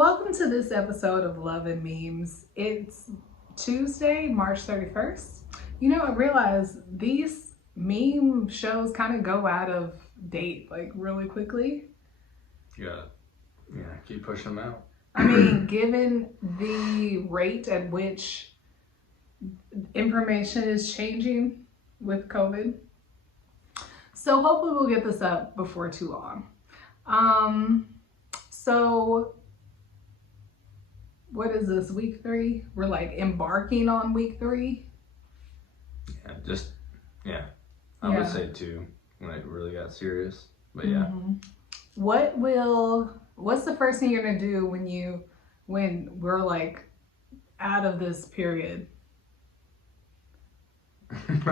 Welcome to this episode of Love and Memes. It's Tuesday, March 31st. I realized these meme shows kind of go out of date like really quickly. Yeah, keep pushing them out. I mean, given the rate at which information is changing with COVID. So hopefully we'll get this up before too long. So what is this, week 3? We're like embarking on week 3. I would say 2 when it really got serious. But yeah. What's the first thing you're gonna do when we're like out of this period? I don't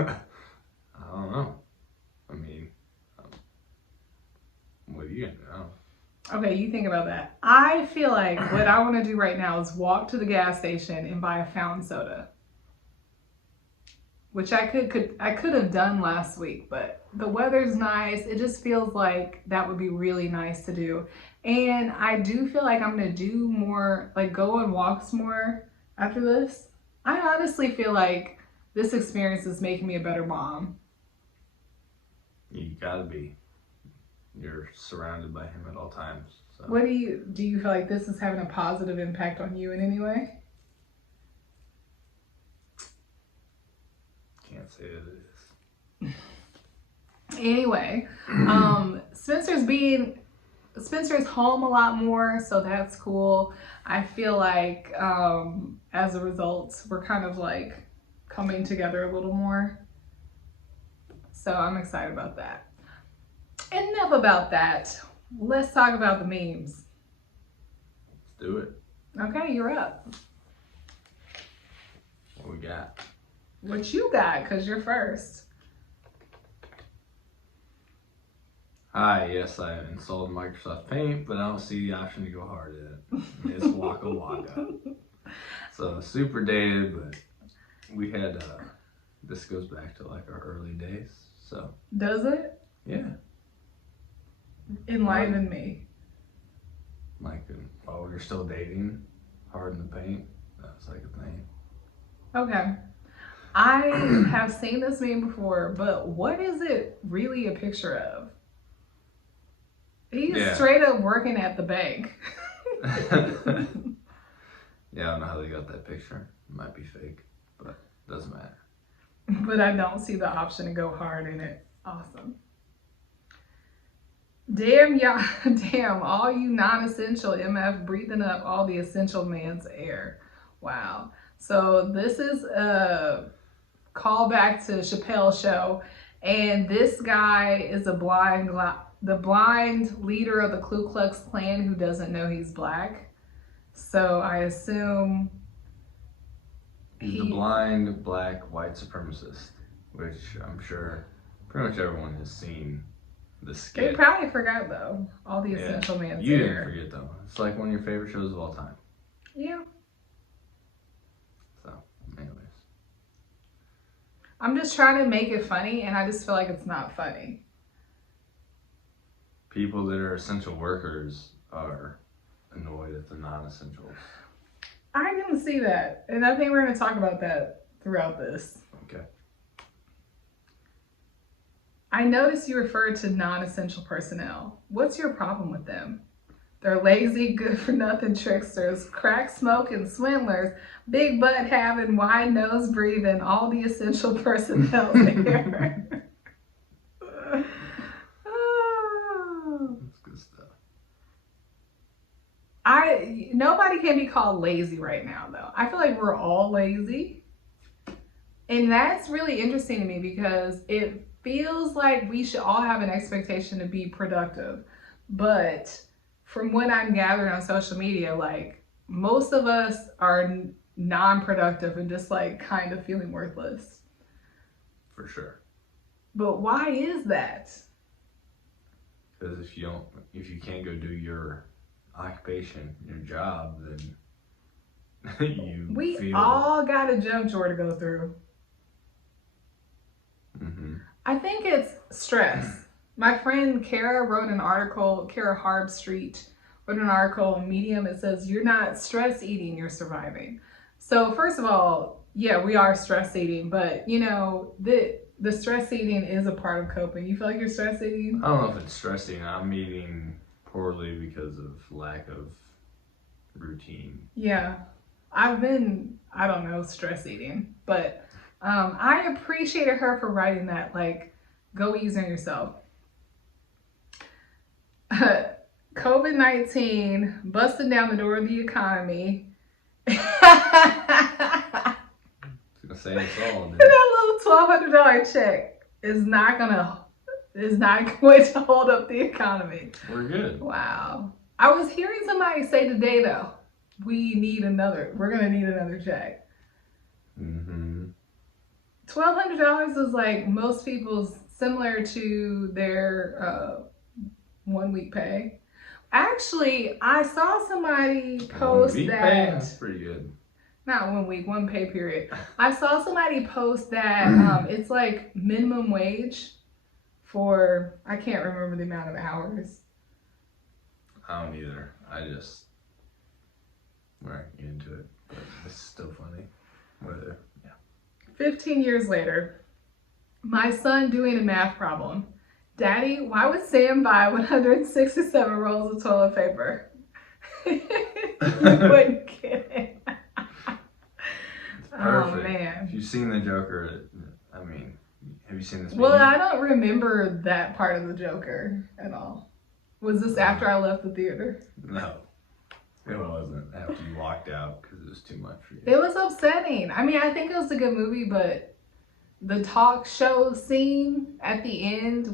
know. I mean, what are you gonna do? Okay, you think about that. I feel like what I want to do right now is walk to the gas station and buy a fountain soda, which I could have done last week, but the weather's nice. It just feels like that would be really nice to do. And I do feel like I'm gonna do more, like go on walks more after this. I honestly feel like this experience is making me a better mom. You gotta be. You're surrounded by him at all times. So. What do you feel like this is having a positive impact on you in any way? Can't say that it is. Anyway, Spencer's home a lot more, so that's cool. I feel like as a result, we're kind of like coming together a little more. So I'm excited about that. Enough about that. Let's talk about the memes. Let's do it. Okay, you're up. What we got? What you got, because you're first. Hi, yes, I installed Microsoft Paint, but I don't see the option to go hard in it. It's Waka Waka. So super dated, but we had, this goes back to like our early days, so. Does it? Yeah. Enliven me. Like, while we were still dating, hard in the paint, that was like a thing. Okay. I have seen this meme before, but what is it really a picture of? He's straight up working at the bank. Yeah, I don't know how they got that picture. It might be fake, but it doesn't matter. But I don't see the option to go hard in it. Awesome. Damn, y'all, damn, all you non-essential MF breathing up all the essential man's air. Wow. So this is a callback to Chappelle's show, and this guy is the blind leader of the Ku Klux Klan who doesn't know he's black. So I assume he's the blind black white supremacist, which I'm sure pretty much everyone has seen. The skit. They probably forgot though. All the essential man's You air. didn't forget though. It's like one of your favorite shows of all time. Yeah. So, anyways. I'm just trying to make it funny, and I just feel like it's not funny. People that are essential workers are annoyed at the non-essentials. I didn't see that, and I think we're going to talk about that throughout this. Okay. I noticed you referred to non-essential personnel. What's your problem with them? They're lazy, good-for-nothing tricksters, crack-smoking swindlers, big butt having, wide nose breathing, all the essential personnel there. That's good stuff. Nobody can be called lazy right now, though. I feel like we're all lazy. And that's really interesting to me because it feels like we should all have an expectation to be productive. But from what I'm gathering on social media, like most of us are non-productive and just like kind of feeling worthless. For sure. But why is that? Because if you can't go do your occupation, your job, then we all got a jump drawer to go through. I think it's stress. My friend Kara wrote an article, Kara Harbstreet wrote an article on Medium. It says, you're not stress eating, you're surviving. So first of all, yeah, we are stress eating, but you know, the stress eating is a part of coping. You feel like you're stress eating? I don't know if it's stress eating. I'm eating poorly because of lack of routine. Yeah. I've been, I don't know, stress eating, but I appreciated her for writing that, like, go easy on yourself. COVID-19 busting down the door of the economy. I was gonna say it's all, dude. That little $1,200 check is not going to hold up the economy. We're good. Wow. I was hearing somebody say today, though, we're going to need another check. Mm-hmm. $1,200 is like most people's, similar to their 1 week pay. Actually, I saw somebody post 1 week that. pay? That's pretty good. Not 1 week, one pay period. I saw somebody post that it's like minimum wage for, I can't remember the amount of hours. I don't either. We're not getting into it, but it's still funny. Whether, yeah. 15 years later, my son doing a math problem. Daddy, why would Sam buy 167 rolls of toilet paper? You wouldn't get it. Perfect. Oh, man. If you've seen the Joker, I mean, have you seen this? Well, meme? I don't remember that part of the Joker at all. Was this after I left the theater? No, it wasn't. After you walked out because it was too much for you. It was upsetting. I mean, I think it was a good movie, but the talk show scene at the end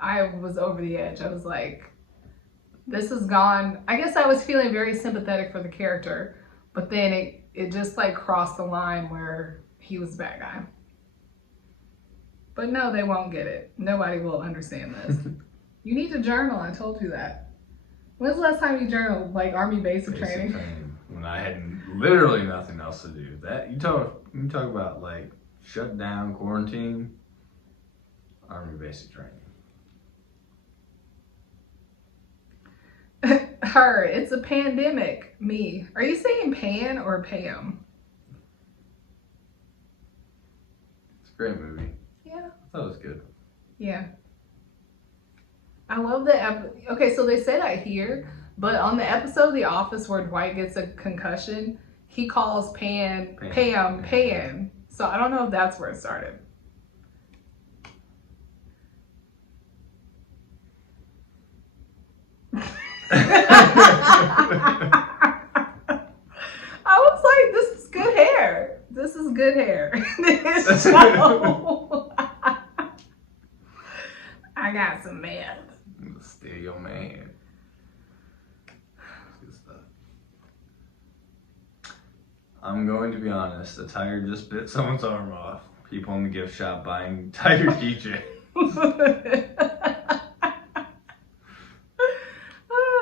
I was over the edge. I was like, this is gone. I guess I was feeling very sympathetic for the character, but then it just like crossed the line where he was the bad guy. But no, they won't get it. Nobody will understand this. You need to journal. I told you that. When's the last time you journaled? Like Army basic training? When I had literally nothing else to do. That you talk about like shut down, quarantine, Army basic training. Her, it's a pandemic. Me. Are you saying pan or Pam? It's a great movie. Yeah. That was good. Yeah. I love the okay, so they say that here, but on the episode of The Office where Dwight gets a concussion, he calls Pam. So I don't know if that's where it started. I was like, this is good hair. This is good hair. This show. I got some meth. Steal your man. Good stuff. I'm going to be honest. A tiger just bit someone's arm off. People in the gift shop buying tiger keychains.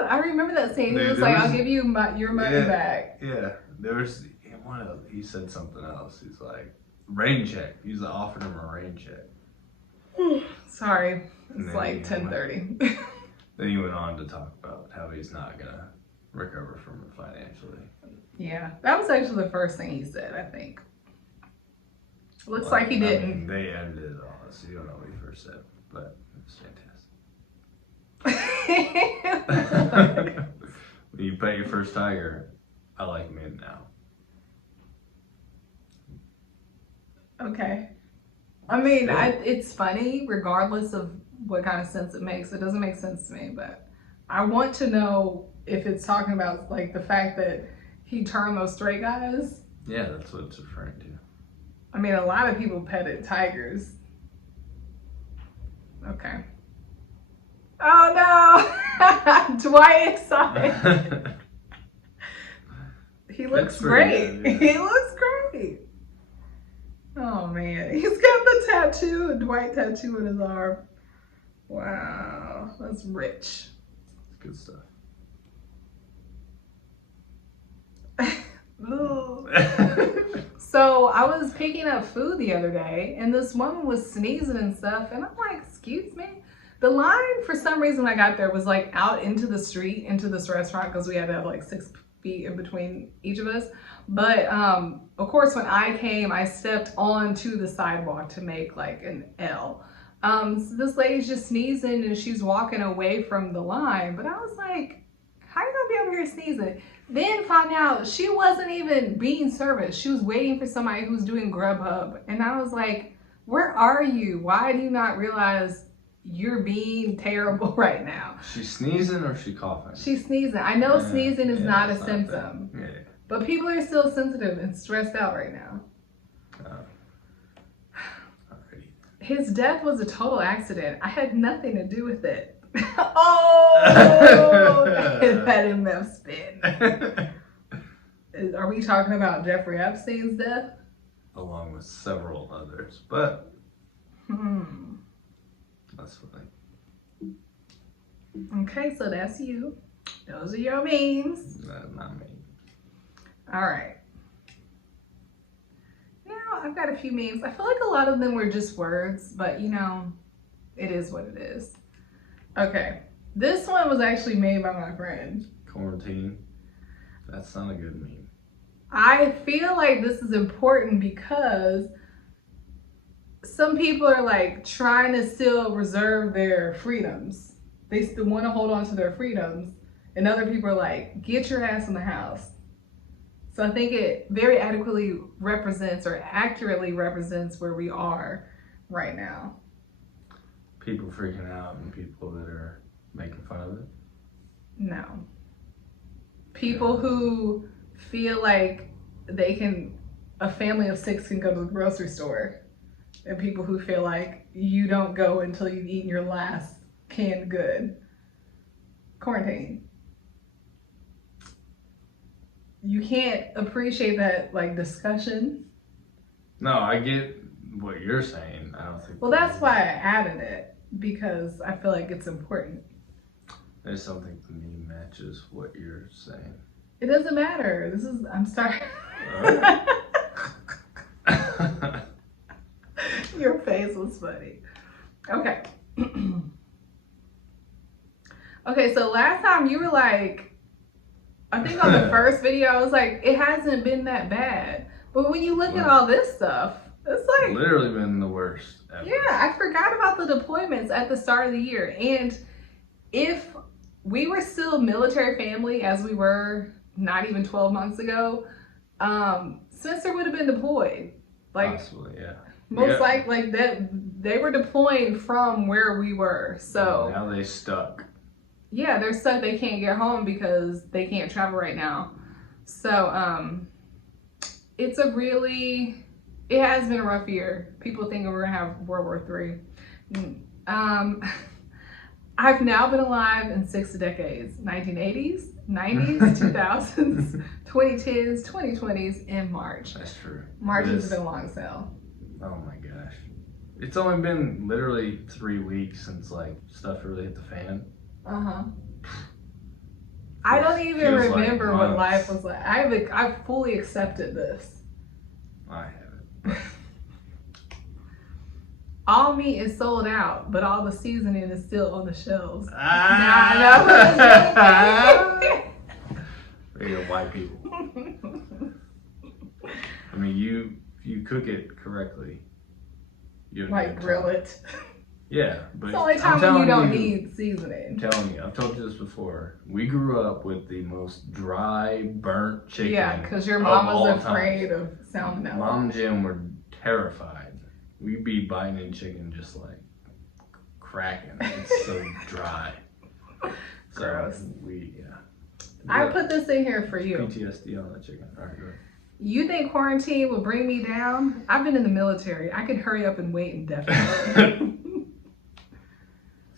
I remember that scene. He Dude, was like, "I'll give you your money back." Yeah, there was he said something else. He's like, rain check. He's offered him a rain check. Sorry, it's like 10:30. Then he went on to talk about how he's not gonna recover from it financially. Yeah, that was actually the first thing he said, I think. Looks like he didn't. I mean, they edited it all, so you don't know what he first said, but it's fantastic. When you pet your first tiger, I like mint now. Okay. I mean, it's funny regardless of what kind of sense it makes. It doesn't make sense to me, but I want to know if it's talking about like the fact that he turned those stray guys. Yeah, that's what it's referring to. I mean, a lot of people petted tigers. Okay. Oh no! Dwight excited. He looks great. Good, yeah. He looks great. Oh man, he's got the tattoo, a Dwight tattoo in his arm. Wow, that's rich. Good stuff. So I was picking up food the other day and this woman was sneezing and stuff and I'm like, excuse me? The line, for some reason, when I got there was like out into the street, into this restaurant, because we had to have like 6 feet in between each of us. But of course, when I came, I stepped onto the sidewalk to make like an L. So this lady's just sneezing and she's walking away from the line. But I was like, how you gonna be over here sneezing? Then found out she wasn't even being serviced. She was waiting for somebody who's doing Grubhub. And I was like, where are you? Why do you not realize you're being terrible right now? She's sneezing or she coughing? She's sneezing. I know sneezing is not a symptom. Yeah. But people are still sensitive and stressed out right now. Alrighty. His death was a total accident. I had nothing to do with it. Oh, that MF spin. Are we talking about Jeffrey Epstein's death? Along with several others, but that's funny. Okay, so that's you. Those are your memes. Not me. All right. Now I've got a few memes. I feel like a lot of them were just words, but you know, it is what it is. Okay, this one was actually made by my friend. Quarantine. That's not a good meme. I feel like this is important because some people are like trying to still reserve their freedoms. They still want to hold on to their freedoms. And other people are like, get your ass in the house. So I think it very adequately represents or accurately represents where we are right now. People freaking out and people that are making fun of it? No. People who feel like a family of 6 can go to the grocery store. And people who feel like you don't go until you've eaten your last canned good. Quarantine. You can't appreciate that like discussion. No, I get what you're saying. I don't think. Well, that's why I added it, because I feel like it's important. I just don't think the meme matches what you're saying. It doesn't matter. I'm sorry. Your face was funny. Okay. Okay, so last time you were like, I think on the first video, I was like, it hasn't been that bad. But when you look at all this stuff, it's like literally been the worst ever. Yeah, I forgot about the deployments at the start of the year. And if we were still military family as we were not even 12 months ago, Spencer would have been deployed. Like, possibly, yeah. Most likely, like that, they were deploying from where we were. So now they stuck. Yeah, they're stuck. They can't get home because they can't travel right now. So it has been a rough year. People think we're gonna have World War III. I've now been alive in 6 decades: 1980s, 90s, 2000s, 2010s, 2020s, and March. That's true. March has been long as hell. Oh my gosh. It's only been literally 3 weeks since like stuff really hit the fan. I don't even remember like what life was like. I've fully accepted this. I haven't. All meat is sold out, but all the seasoning is still on the shelves. Regular white people. I mean, you cook it correctly. You like grill it. Yeah, but it's the only time when you don't need seasoning. I'm telling you, I've told you this before. We grew up with the most dry, burnt chicken. Yeah, because your mom was afraid of salmonella. Mom and Jim were terrified. We'd be biting in chicken just like cracking. It's so dry. Gross. So I put this in here for you. PTSD on the chicken. All right, go ahead. You think quarantine will bring me down? I've been in the military. I can hurry up and wait indefinitely.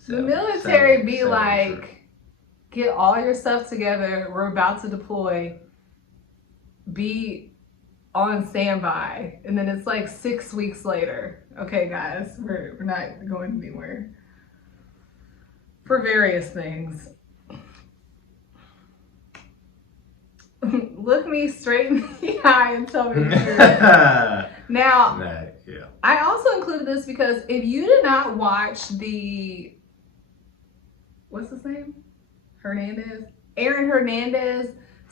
The military be like, get all your stuff together. We're about to deploy. Be on standby. And then it's like 6 weeks later. Okay, guys, we're not going anywhere. For various things. Look me straight in the eye and tell me the truth. Now, I also included this because if you did not watch the what's his name? Hernandez. Aaron Hernandez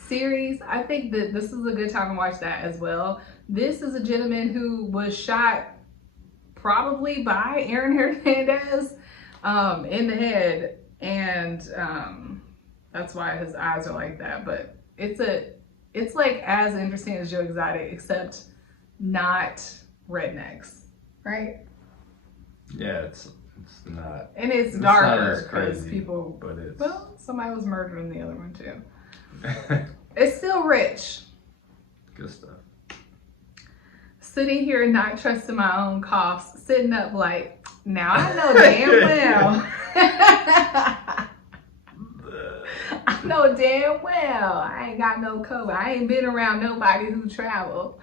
series. I think that this is a good time to watch that as well. This is a gentleman who was shot probably by Aaron Hernandez in the head, and that's why his eyes are like that. But it's like as interesting as Joe Exotic, except not rednecks, right? Yeah, it's not. And it's not darker as because crazy, people. but it's Well, somebody was murdered in the other one too. It's still rich. good stuff. Sitting here not trusting my own coughs, sitting up like, now I know damn well. I know damn well I ain't got no COVID. I ain't been around nobody who traveled.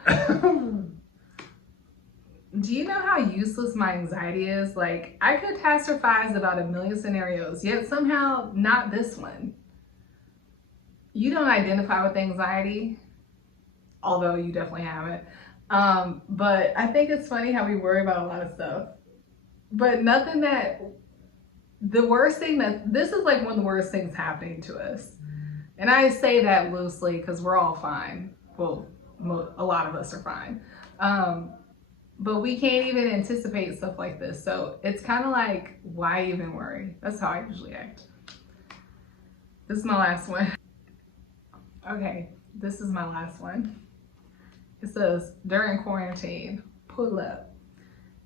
Do you know how useless my anxiety is? Like, I catastrophize about a million scenarios, yet somehow not this one. You don't identify with anxiety, although you definitely haven't. But I think it's funny how we worry about a lot of stuff. But nothing that, the worst thing that, this is like one of the worst things happening to us. And I say that loosely because we're all fine. Well, a lot of us are fine. But we can't even anticipate stuff like this. So it's kind of like, why even worry? That's how I usually act. This is my last one. Okay, this is my last one. It says, during quarantine, pull up.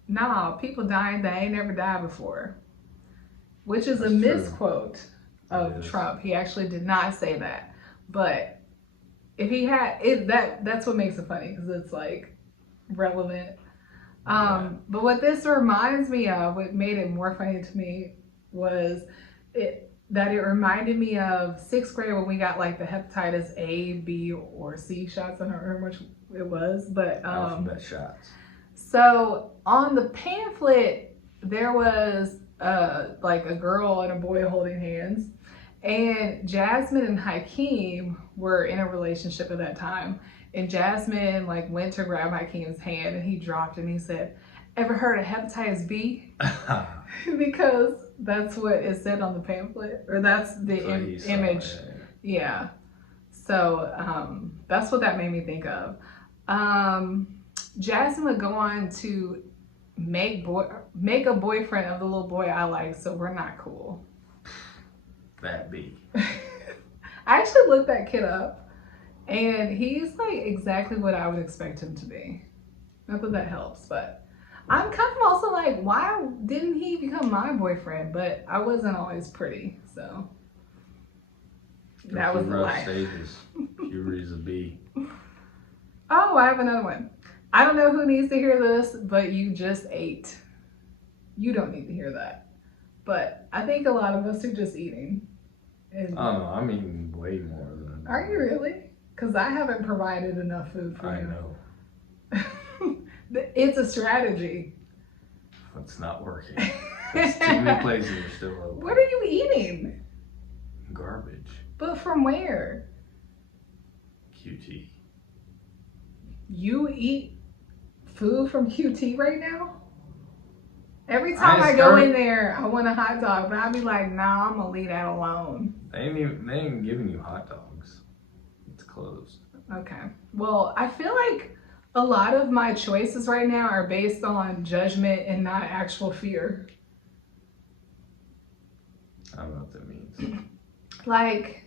Nah, people dying that ain't never died before. Which is a misquote of Trump. He actually did not say that. But if he had, that's what makes it funny, because it's like relevant. But what this reminds me of, what made it more funny to me, was that it reminded me of 6th grade when we got like the hepatitis A, B, or C shots. I don't remember which it was, but alphabet shots. So on the pamphlet, there was like a girl and a boy holding hands, and Jasmine and Hakeem were in a relationship at that time. And Jasmine like went to grab Hakeem's hand, and he dropped it, and he said, "Ever heard of hepatitis B?" Because that's what it said on the pamphlet, or that's the image. Yeah. So that's what that made me think of. Jasmine would go on to make a boyfriend of the little boy I like, so we're not cool. That B. I actually looked that kid up. And he's like exactly what I would expect him to be. Not that that helps, but I'm kind of also like, why didn't he become my boyfriend? But I wasn't always pretty, so that was the life. Stages. Puberty's a B. Oh, I have another one. I don't know who needs to hear this, but you just ate. You don't need to hear that. But I think a lot of us are just eating. And I don't know. I'm eating way more than. Are you really? Because I haven't provided enough food for you. I know. It's a strategy. It's not working. There's too many places are still open. What are you eating? Garbage. But from where? QT. You eat food from QT right now? Every time I go in there, I want a hot dog, but I'll be like, nah, I'm gonna leave that alone. They ain't giving you hot dogs. It's closed. Okay. Well, I feel like a lot of my choices right now are based on judgment and not actual fear. I don't know what that means. Like,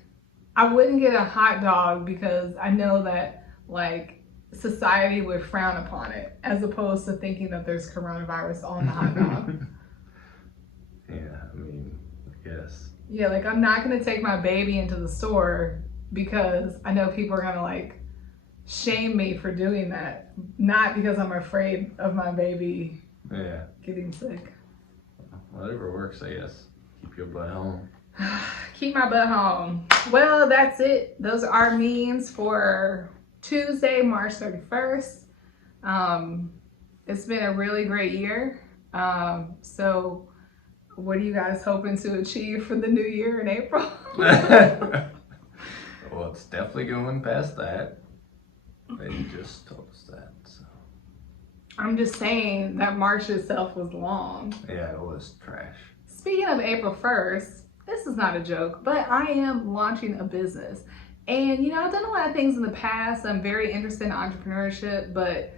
I wouldn't get a hot dog because I know that, like, society would frown upon it, as opposed to thinking that there's coronavirus on the hot dog. Yeah, I mean, I guess. Yeah, like, I'm not going to take my baby into the store because I know people are going to, like, shame me for doing that. Not because I'm afraid of my baby getting sick. Whatever works, I guess. Keep your butt home. Keep my butt home. Well, that's it. Those are our memes for Tuesday, March 31st. It's been a really great year. So what are you guys hoping to achieve for the new year in April? Well, it's definitely going past that. They just told us that. So. I'm just saying that March itself was long. Yeah, it was trash. Speaking of April 1st, this is not a joke, but I am launching a business. And you know, I've done a lot of things in the past. I'm very interested in entrepreneurship, but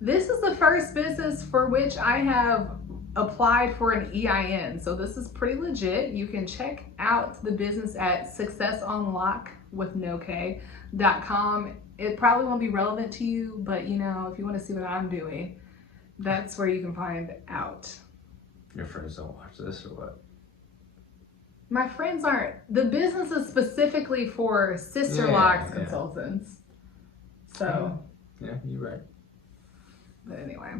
this is the first business for which I have applied for an EIN. So this is pretty legit. You can check out the business at successunlock.com. It probably won't be relevant to you, but you know, if you want to see what I'm doing, that's where you can find out. Your friends don't watch this or what? My friends aren't. The business is specifically for sister locks consultants. So. Yeah, you're right. But anyway.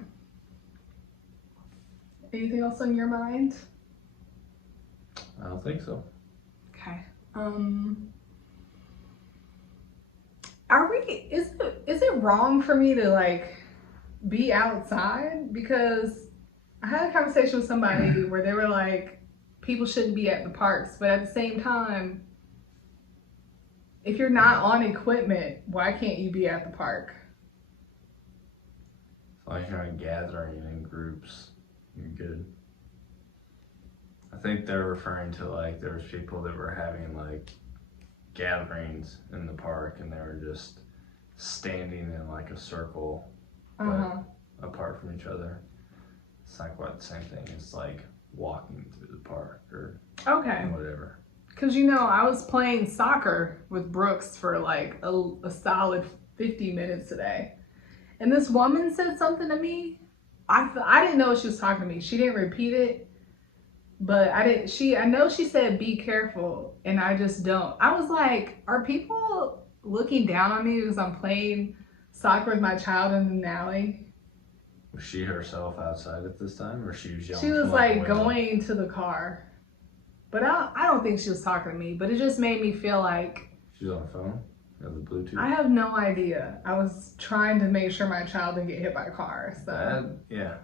Anything else on your mind? I don't think so. Okay. Is it wrong for me to like be outside? Because I had a conversation with somebody where they were like, people shouldn't be at the parks, but at the same time, if you're not on equipment, why can't you be at the park? As long as you're not gathering in groups, you're good. I think they're referring to like there's people that were having like gatherings in the park and they were just standing in like a circle but apart from each other. It's not quite the same thing. It's like walking through the park or whatever. Because you know, I was playing soccer with Brooks for like a solid 50 minutes today. And this woman said something to me. I didn't know she was talking to me. She didn't repeat it, but I know she said be careful, and I just don't. I was like, are people looking down on me because I'm playing soccer with my child in the alley? Was she herself outside at this time, or she was yelling? She was like going to the car, but I don't think she was talking to me. But it just made me feel like she's on the phone. The Bluetooth? I have no idea. I was trying to make sure my child didn't get hit by a car. So yeah,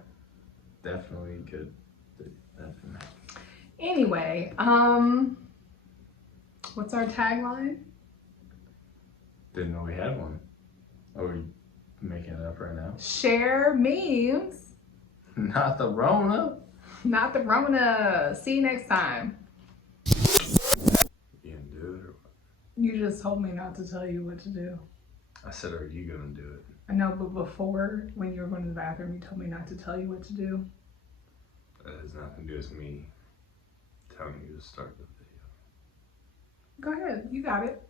definitely good. Anyway, what's our tagline? Didn't know we had one. Are we making it up right now? Share memes. Not the Rona. Not the Rona. See you next time. You gonna do it or what? You just told me not to tell you what to do. I said, are you gonna do it? I know, but before, when you were going to the bathroom, you told me not to tell you what to do. That has nothing to do with me telling you to start the video. Go ahead. You got it.